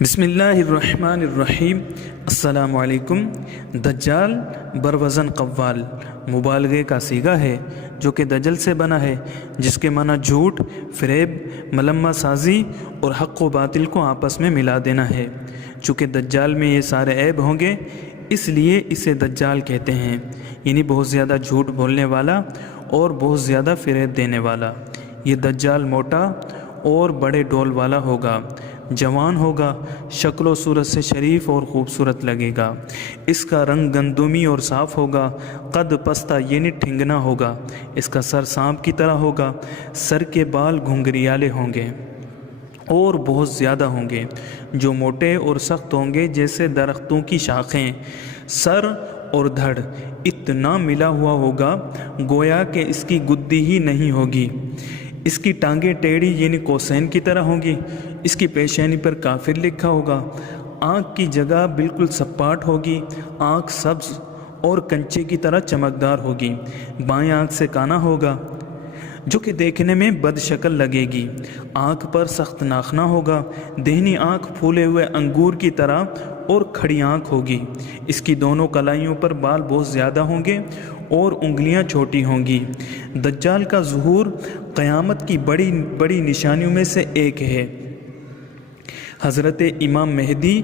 بسم اللہ الرحمن الرحیم۔ السلام علیکم۔ دجال بروزن قوال مبالغے کا صیغہ ہے جو کہ دجل سے بنا ہے، جس کے معنی جھوٹ، فریب، ملمہ سازی اور حق و باطل کو آپس میں ملا دینا ہے۔ چونکہ دجال میں یہ سارے عیب ہوں گے، اس لیے اسے دجال کہتے ہیں، یعنی بہت زیادہ جھوٹ بولنے والا اور بہت زیادہ فریب دینے والا۔ یہ دجال موٹا اور بڑے ڈول والا ہوگا، جوان ہوگا، شکل و صورت سے شریف اور خوبصورت لگے گا۔ اس کا رنگ گندمی اور صاف ہوگا، قد پستہ یعنی ٹھنگنا ہوگا، اس کا سر سانپ کی طرح ہوگا، سر کے بال گھنگریالے ہوں گے اور بہت زیادہ ہوں گے، جو موٹے اور سخت ہوں گے جیسے درختوں کی شاخیں۔ سر اور دھڑ اتنا ملا ہوا ہوگا گویا کہ اس کی گدی ہی نہیں ہوگی۔ اس کی ٹانگیں ٹیڑھی یعنی کوسین کی طرح ہوں گی۔ اس کی پیشانی پر کافر لکھا ہوگا۔ آنکھ کی جگہ بالکل سپاٹ ہوگی، آنکھ سبز اور کنچے کی طرح چمکدار ہوگی۔ بائیں آنکھ سے کانا ہوگا جو کہ دیکھنے میں بد شکل لگے گی۔ آنکھ پر سخت ناخنا ہوگا۔ دہنی آنکھ پھولے ہوئے انگور کی طرح اور کھڑی آنکھ ہوگی۔ اس کی دونوں کلائیوں پر بال بہت زیادہ ہوں گے اور انگلیاں چھوٹی ہوں گی۔ دجال کا ظہور قیامت کی بڑی بڑی نشانیوں میں سے ایک ہے۔ حضرت امام مہدی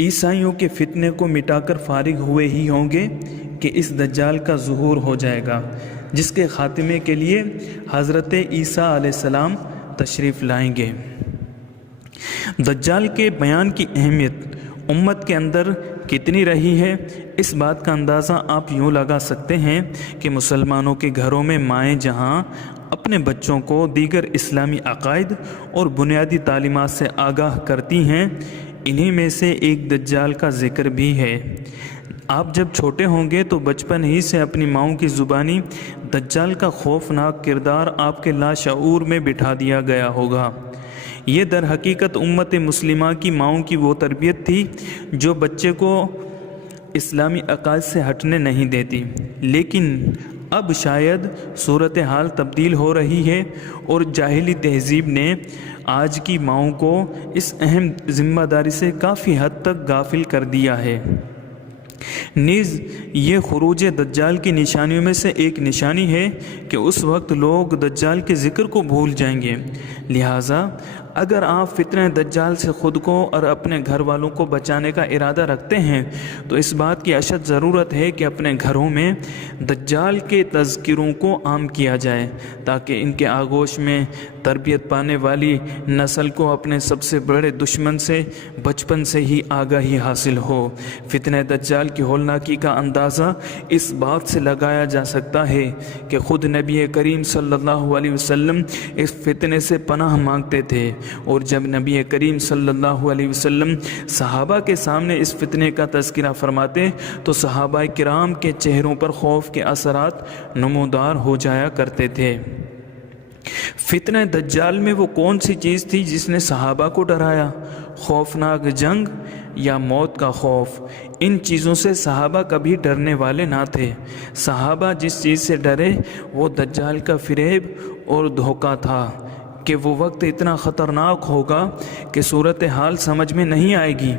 عیسائیوں کے فتنے کو مٹا کر فارغ ہوئے ہی ہوں گے کہ اس دجال کا ظہور ہو جائے گا، جس کے خاتمے کے لیے حضرت عیسیٰ علیہ السلام تشریف لائیں گے۔ دجال کے بیان کی اہمیت امت کے اندر کتنی رہی ہے، اس بات کا اندازہ آپ یوں لگا سکتے ہیں کہ مسلمانوں کے گھروں میں مائیں جہاں اپنے بچوں کو دیگر اسلامی عقائد اور بنیادی تعلیمات سے آگاہ کرتی ہیں، انہی میں سے ایک دجال کا ذکر بھی ہے۔ آپ جب چھوٹے ہوں گے تو بچپن ہی سے اپنی ماؤں کی زبانی دجال کا خوفناک کردار آپ کے لاشعور میں بٹھا دیا گیا ہوگا۔ یہ در حقیقت امت مسلمہ کی ماؤں کی وہ تربیت تھی جو بچے کو اسلامی عقائد سے ہٹنے نہیں دیتی، لیکن اب شاید صورتحال تبدیل ہو رہی ہے اور جاہلی تہذیب نے آج کی ماؤں کو اس اہم ذمہ داری سے کافی حد تک غافل کر دیا ہے۔ نیز یہ خروج دجال کی نشانیوں میں سے ایک نشانی ہے کہ اس وقت لوگ دجال کے ذکر کو بھول جائیں گے۔ لہٰذا اگر آپ فتنہ دجال سے خود کو اور اپنے گھر والوں کو بچانے کا ارادہ رکھتے ہیں تو اس بات کی اشد ضرورت ہے کہ اپنے گھروں میں دجال کے تذکروں کو عام کیا جائے، تاکہ ان کے آغوش میں تربیت پانے والی نسل کو اپنے سب سے بڑے دشمن سے بچپن سے ہی آگاہی حاصل ہو۔ فتنہ دجال کی ہولناکی کا اندازہ اس بات سے لگایا جا سکتا ہے کہ خود نبی کریم صلی اللہ علیہ وسلم اس فتنے سے پناہ مانگتے تھے، اور جب نبی کریم صلی اللہ علیہ وسلم صحابہ کے سامنے اس فتنے کا تذکرہ فرماتے تو صحابہ کرام کے چہروں پر خوف کے اثرات نمودار ہو جایا کرتے تھے۔ فتنہ دجال میں وہ کون سی چیز تھی جس نے صحابہ کو ڈرایا؟ خوفناک جنگ یا موت کا خوف؟ ان چیزوں سے صحابہ کبھی ڈرنے والے نہ تھے۔ صحابہ جس چیز سے ڈرے وہ دجال کا فریب اور دھوکہ تھا کہ وہ وقت اتنا خطرناک ہوگا کہ صورتحال سمجھ میں نہیں آئے گی،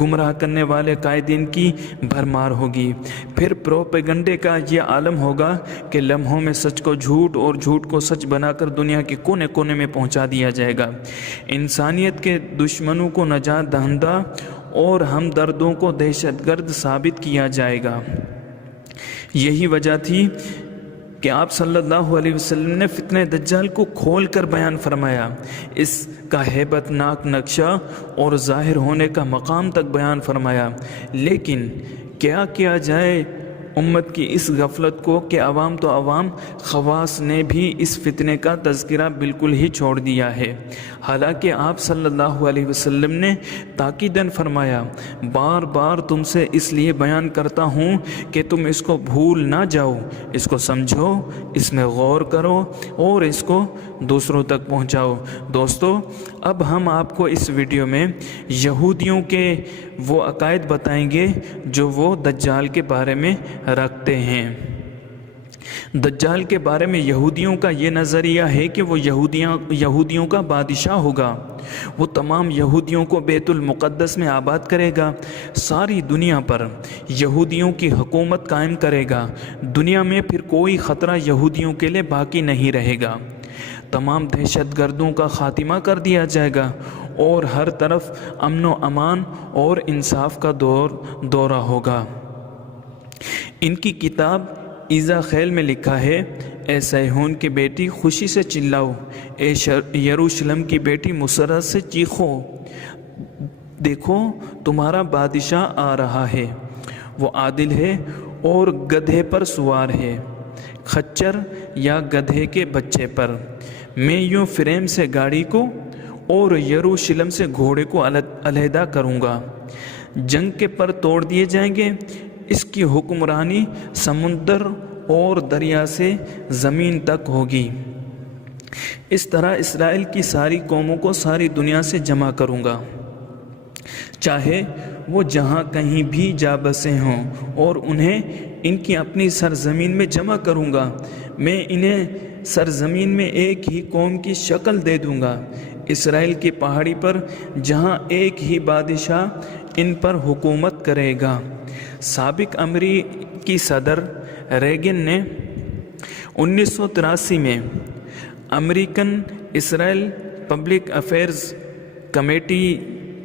گمراہ کرنے والے قائدین کی بھرمار ہوگی، پھر پروپیگنڈے کا یہ عالم ہوگا کہ لمحوں میں سچ کو جھوٹ اور جھوٹ کو سچ بنا کر دنیا کے کونے کونے میں پہنچا دیا جائے گا۔ انسانیت کے دشمنوں کو نجات دہندہ اور ہمدردوں کو دہشت گرد ثابت کیا جائے گا۔ یہی وجہ تھی کہ آپ صلی اللہ علیہ وسلم نے فتنہ دجال کو کھول کر بیان فرمایا، اس کا ہیبت ناک نقشہ اور ظاہر ہونے کا مقام تک بیان فرمایا۔ لیکن کیا کیا جائے امت کی اس غفلت کو کہ عوام تو عوام، خواص نے بھی اس فتنے کا تذکرہ بالکل ہی چھوڑ دیا ہے، حالانکہ آپ صلی اللہ علیہ وسلم نے تاکیداً فرمایا، بار بار تم سے اس لیے بیان کرتا ہوں کہ تم اس کو بھول نہ جاؤ، اس کو سمجھو، اس میں غور کرو اور اس کو دوسروں تک پہنچاؤ۔ دوستو، اب ہم آپ کو اس ویڈیو میں یہودیوں کے وہ عقائد بتائیں گے جو وہ دجال کے بارے میں رکھتے ہیں۔ دجال کے بارے میں یہودیوں کا یہ نظریہ ہے کہ وہ یہودیوں کا بادشاہ ہوگا۔ وہ تمام یہودیوں کو بیت المقدس میں آباد کرے گا، ساری دنیا پر یہودیوں کی حکومت قائم کرے گا۔ دنیا میں پھر کوئی خطرہ یہودیوں کے لیے باقی نہیں رہے گا۔ تمام دہشت گردوں کا خاتمہ کر دیا جائے گا اور ہر طرف امن و امان اور انصاف کا دورہ ہوگا۔ ان کی کتاب ایزاخیل میں لکھا ہے، اے صہیون کی بیٹی خوشی سے چلاؤ، اے یروشلم کی بیٹی مسرت سے چیخو، دیکھو تمہارا بادشاہ آ رہا ہے، وہ عادل ہے اور گدھے پر سوار ہے، خچر یا گدھے کے بچے پر۔ میں یوں فریم سے گاڑی کو اور یروشلم سے گھوڑے کو علیحدہ کروں گا، جنگ کے پر توڑ دیے جائیں گے، اس کی حکمرانی سمندر اور دریا سے زمین تک ہوگی۔ اس طرح اسرائیل کی ساری قوموں کو ساری دنیا سے جمع کروں گا، چاہے وہ جہاں کہیں بھی جا بسے ہوں، اور انہیں ان کی اپنی سرزمین میں جمع کروں گا۔ میں انہیں سرزمین میں ایک ہی قوم کی شکل دے دوں گا، اسرائیل کی پہاڑی پر، جہاں ایک ہی بادشاہ ان پر حکومت کرے گا۔ سابق امریکی صدر ریگن نے 1983 میں امریکن اسرائیل پبلک افیئرز کمیٹی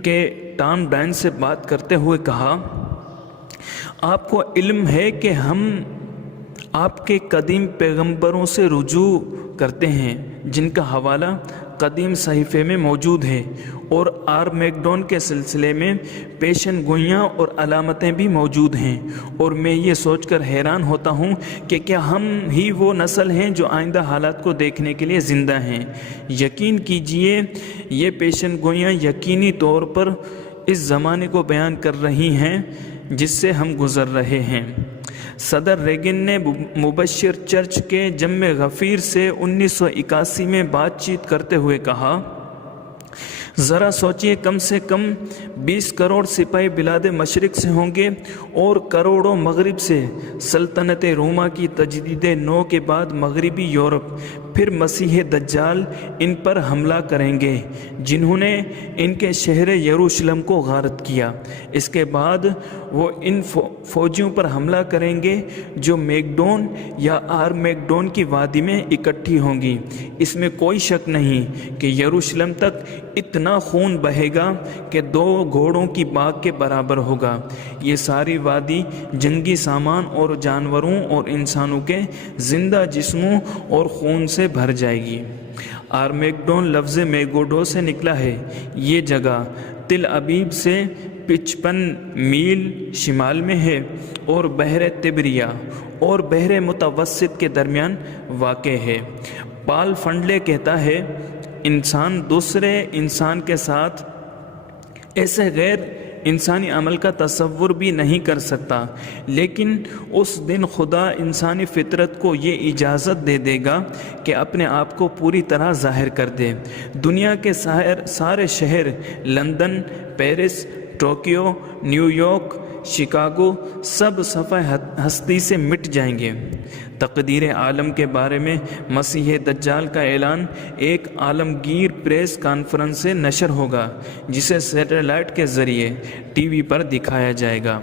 کے ٹام ڈائن سے بات کرتے ہوئے کہا، آپ کو علم ہے کہ ہم آپ کے قدیم پیغمبروں سے رجوع کرتے ہیں، جن کا حوالہ قدیم صحیفے میں موجود ہے، اور آرمیگڈون کے سلسلے میں پیشن گوئیاں اور علامتیں بھی موجود ہیں، اور میں یہ سوچ کر حیران ہوتا ہوں کہ کیا ہم ہی وہ نسل ہیں جو آئندہ حالات کو دیکھنے کے لیے زندہ ہیں۔ یقین کیجئے یہ پیشن گوئیاں یقینی طور پر اس زمانے کو بیان کر رہی ہیں جس سے ہم گزر رہے ہیں۔ صدر ریگن نے مبشر چرچ کے جمع غفیر سے 1981 میں بات چیت کرتے ہوئے کہا، ذرا سوچئے، کم سے کم 20 کروڑ سپاہی بلاد مشرق سے ہوں گے اور کروڑوں مغرب سے۔ سلطنت روما کی تجدید نو کے بعد مغربی یورپ، پھر مسیح دجال ان پر حملہ کریں گے، جنہوں نے ان کے شہر یروشلم کو غارت کیا۔ اس کے بعد وہ ان فوجیوں پر حملہ کریں گے جو میگڈون یا آرمیگڈون کی وادی میں اکٹھی ہوں گی۔ اس میں کوئی شک نہیں کہ یروشلم تک اتنا خون بہے گا کہ 2 گھوڑوں کی باغ کے برابر ہوگا۔ یہ ساری وادی جنگی سامان اور جانوروں اور انسانوں کے زندہ جسموں اور خون سے بھر جائے گی۔ آرمیگڈون لفظ میگوڈو سے نکلا ہے۔ یہ جگہ تل ابیب سے 55 میل شمال میں ہے اور بحر تبریا اور بحر متوسط کے درمیان واقع ہے۔ پال فنڈلے کہتا ہے، انسان دوسرے انسان کے ساتھ ایسے غیر انسانی عمل کا تصور بھی نہیں کر سکتا، لیکن اس دن خدا انسانی فطرت کو یہ اجازت دے دے گا کہ اپنے آپ کو پوری طرح ظاہر کر دے۔ دنیا کے سارے شہر، London, Paris, Tokyo, New York, Chicago, سب صفحہ ہستی سے مٹ جائیں گے۔ تقدیر عالم کے بارے میں مسیح دجال کا اعلان ایک عالمگیر پریس کانفرنس سے نشر ہوگا، جسے سیٹلائٹ کے ذریعے ٹی وی پر دکھایا جائے گا۔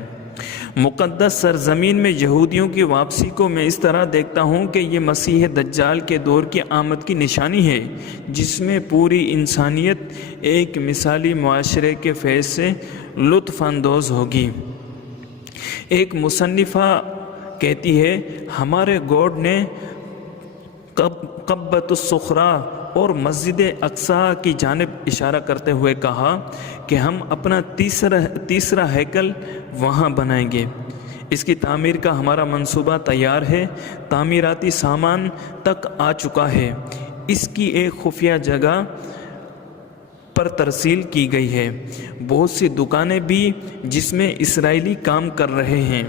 مقدس سرزمین میں یہودیوں کی واپسی کو میں اس طرح دیکھتا ہوں کہ یہ مسیح دجال کے دور کی آمد کی نشانی ہے، جس میں پوری انسانیت ایک مثالی معاشرے کے فیض سے لطف اندوز ہوگی۔ ایک مصنفہ کہتی ہے، ہمارے گاڈ نے قبۃ الصخرہ اور مسجد اقصیٰ کی جانب اشارہ کرتے ہوئے کہا کہ ہم اپنا تیسرا ہیکل وہاں بنائیں گے۔ اس کی تعمیر کا ہمارا منصوبہ تیار ہے، تعمیراتی سامان تک آ چکا ہے۔ اس کی ایک خفیہ جگہ پر ترسیل کی گئی ہے، بہت سی دکانیں بھی جس میں اسرائیلی کام کر رہے ہیں۔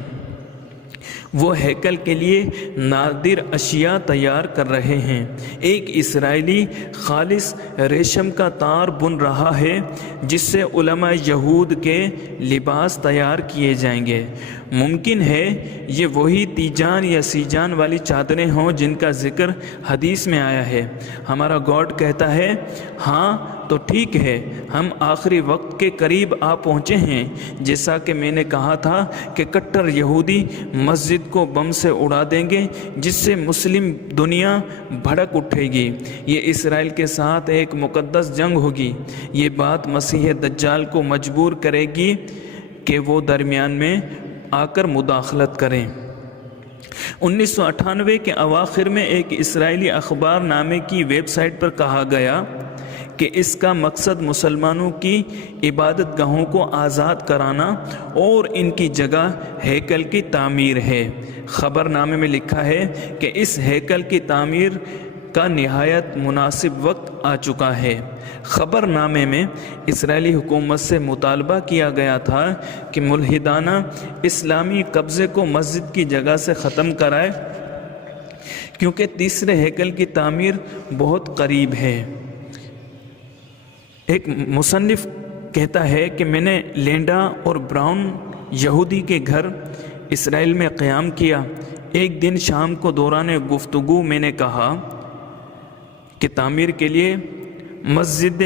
وہ ہیکل کے لیے نادر اشیاء تیار کر رہے ہیں۔ ایک اسرائیلی خالص ریشم کا تار بن رہا ہے جس سے علماء یہود کے لباس تیار کیے جائیں گے۔ ممکن ہے یہ وہی تیجان یا سیجان والی چادریں ہوں جن کا ذکر حدیث میں آیا ہے۔ ہمارا گاڈ کہتا ہے ہاں تو ٹھیک ہے، ہم آخری وقت کے قریب آ پہنچے ہیں۔ جیسا کہ میں نے کہا تھا کہ کٹر یہودی مسجد کو بم سے اڑا دیں گے جس سے مسلم دنیا بھڑک اٹھے گی۔ یہ اسرائیل کے ساتھ ایک مقدس جنگ ہوگی۔ یہ بات مسیح دجال کو مجبور کرے گی کہ وہ درمیان میں آ کر مداخلت کریں۔ 1998 کے اواخر میں ایک اسرائیلی اخبار نامے کی ویب سائٹ پر کہا گیا کہ اس کا مقصد مسلمانوں کی عبادت گاہوں کو آزاد کرانا اور ان کی جگہ ہیکل کی تعمیر ہے۔ خبر نامے میں لکھا ہے کہ اس ہیکل کی تعمیر کا نہایت مناسب وقت آ چکا ہے۔ خبر نامے میں اسرائیلی حکومت سے مطالبہ کیا گیا تھا کہ ملحدانہ اسلامی قبضے کو مسجد کی جگہ سے ختم کرائے کیونکہ تیسرے ہیکل کی تعمیر بہت قریب ہے۔ ایک مصنف کہتا ہے کہ میں نے لینڈا اور براؤن یہودی کے گھر اسرائیل میں قیام کیا۔ ایک دن شام کو دوران گفتگو میں نے کہا کہ تعمیر کے لیے مسجد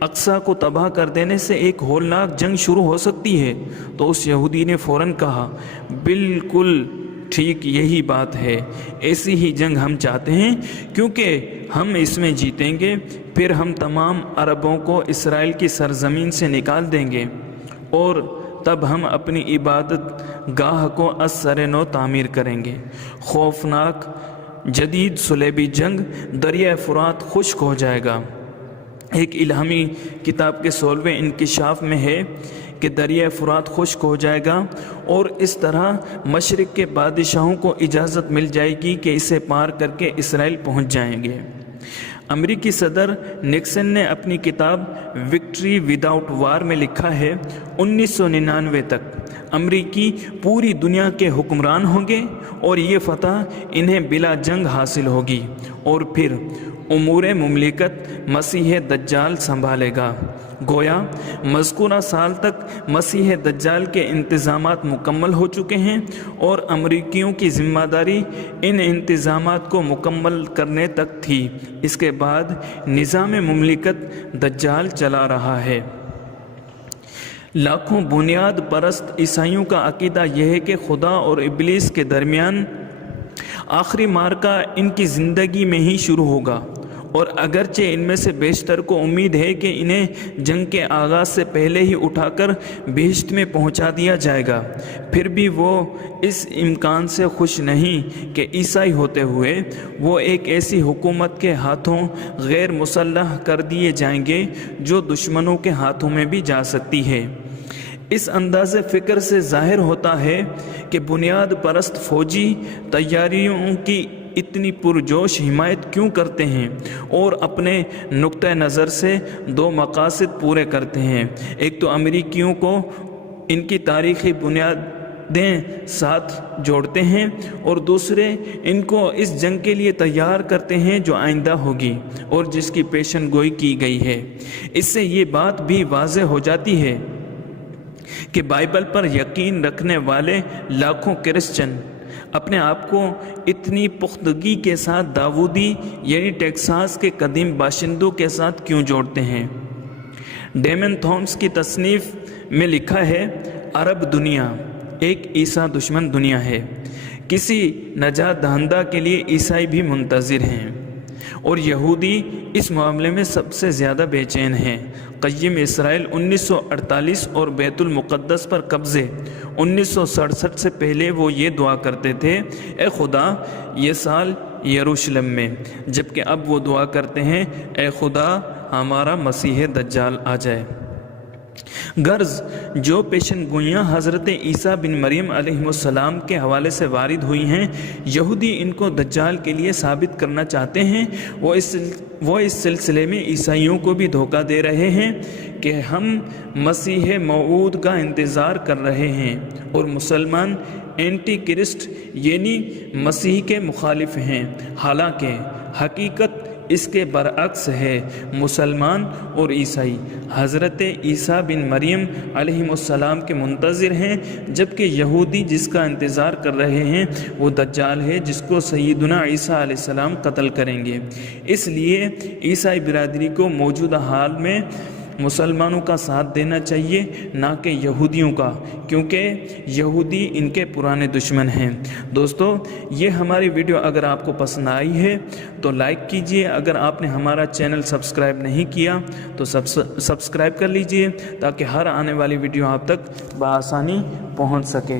اقصی کو تباہ کر دینے سے ایک ہولناک جنگ شروع ہو سکتی ہے، تو اس یہودی نے فوراً کہا بالکل ٹھیک، یہی بات ہے، ایسی ہی جنگ ہم چاہتے ہیں کیونکہ ہم اس میں جیتیں گے، پھر ہم تمام عربوں کو اسرائیل کی سرزمین سے نکال دیں گے اور تب ہم اپنی عبادت گاہ کو از سر نو تعمیر کریں گے۔ خوفناک جدید صلیبی جنگ دریائے فرات خشک ہو جائے گا۔ ایک الہامی کتاب کے 16ویں انکشاف میں ہے کہ دریائے فرات خشک ہو جائے گا اور اس طرح مشرق کے بادشاہوں کو اجازت مل جائے گی کہ اسے پار کر کے اسرائیل پہنچ جائیں گے۔ امریکی صدر نکسن نے اپنی کتاب وکٹری وداؤٹ وار میں لکھا ہے 1999 تک امریکی پوری دنیا کے حکمران ہوں گے اور یہ فتح انہیں بلا جنگ حاصل ہوگی، اور پھر امور مملکت مسیح دجال سنبھالے گا۔ گویا مذکورہ سال تک مسیح دجال کے انتظامات مکمل ہو چکے ہیں اور امریکیوں کی ذمہ داری ان انتظامات کو مکمل کرنے تک تھی۔ اس کے بعد نظام مملکت دجال چلا رہا ہے۔ لاکھوں بنیاد پرست عیسائیوں کا عقیدہ یہ ہے کہ خدا اور ابلیس کے درمیان آخری معرکہ ان کی زندگی میں ہی شروع ہوگا، اور اگرچہ ان میں سے بیشتر کو امید ہے کہ انہیں جنگ کے آغاز سے پہلے ہی اٹھا کر بہشت میں پہنچا دیا جائے گا، پھر بھی وہ اس امکان سے خوش نہیں کہ عیسائی ہوتے ہوئے وہ ایک ایسی حکومت کے ہاتھوں غیر مسلح کر دیے جائیں گے جو دشمنوں کے ہاتھوں میں بھی جا سکتی ہے۔ اس انداز فکر سے ظاہر ہوتا ہے کہ بنیاد پرست فوجی تیاریوں کی اتنی پرجوش حمایت کیوں کرتے ہیں اور اپنے نقطہ نظر سے دو مقاصد پورے کرتے ہیں۔ ایک تو امریکیوں کو ان کی تاریخی بنیادیں ساتھ جوڑتے ہیں، اور دوسرے ان کو اس جنگ کے لیے تیار کرتے ہیں جو آئندہ ہوگی اور جس کی پیشن گوئی کی گئی ہے۔ اس سے یہ بات بھی واضح ہو جاتی ہے کہ بائبل پر یقین رکھنے والے لاکھوں کرسچن اپنے آپ کو اتنی پختگی کے ساتھ داودی یعنی ٹیکساس کے قدیم باشندوں کے ساتھ کیوں جوڑتے ہیں۔ ڈیمن تھامس کی تصنیف میں لکھا ہے عرب دنیا ایک عیسیٰ دشمن دنیا ہے، کسی نجات دہندہ کے لیے عیسائی بھی منتظر ہیں اور یہودی اس معاملے میں سب سے زیادہ بے چین ہیں۔ قیم اسرائیل 1948 اور بیت المقدس پر قبضے 1967 سے پہلے وہ یہ دعا کرتے تھے اے خدا یہ سال یروشلم میں، جبکہ اب وہ دعا کرتے ہیں اے خدا ہمارا مسیح دجال آ جائے۔ غرض جو پیشن گوئیاں حضرت عیسیٰ بن مریم علیہ السلام کے حوالے سے وارد ہوئی ہیں، یہودی ان کو دجال کے لیے ثابت کرنا چاہتے ہیں۔ وہ اس سلسلے میں عیسائیوں کو بھی دھوکہ دے رہے ہیں کہ ہم مسیح موعود کا انتظار کر رہے ہیں، اور مسلمان اینٹی کرسٹ یعنی مسیح کے مخالف ہیں، حالانکہ حقیقت اس کے برعکس ہے۔ مسلمان اور عیسائی حضرت عیسیٰ بن مریم علیہ السلام کے منتظر ہیں، جبکہ یہودی جس کا انتظار کر رہے ہیں وہ دجال ہے، جس کو سیدنا عیسیٰ علیہ السلام قتل کریں گے۔ اس لیے عیسائی برادری کو موجودہ حال میں مسلمانوں کا ساتھ دینا چاہیے، نہ کہ یہودیوں کا، کیونکہ یہودی ان کے پرانے دشمن ہیں۔ دوستو، یہ ہماری ویڈیو اگر آپ کو پسند آئی ہے تو لائک کیجئے۔ اگر آپ نے ہمارا چینل سبسکرائب نہیں کیا تو سبسکرائب کر لیجئے، تاکہ ہر آنے والی ویڈیو آپ تک بآسانی پہنچ سکے۔